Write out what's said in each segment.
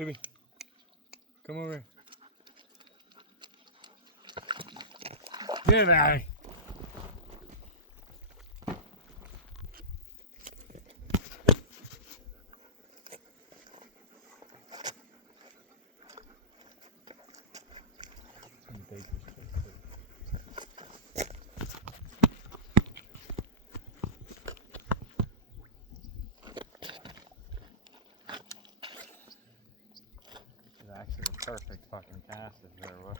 Doobie, come over here. Get out of here. Actually a perfect fucking cast if there was.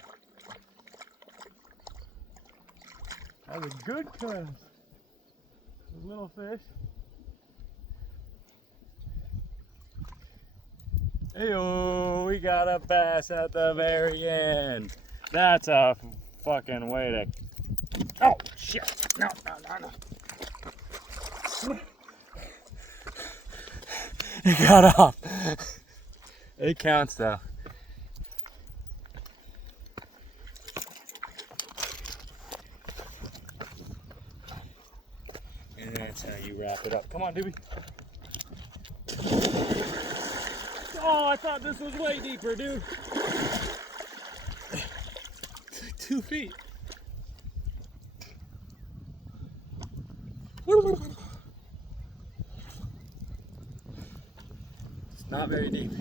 That was a good cast. Those little fish. Hey-oh, we got a bass at the very end. That's a fucking way to... Oh, shit. No. He got off. It counts though. And that's how you wrap it up. Come on, Doobie. Oh, I thought this was way deeper, dude. It's like 2 feet. It's not very deep.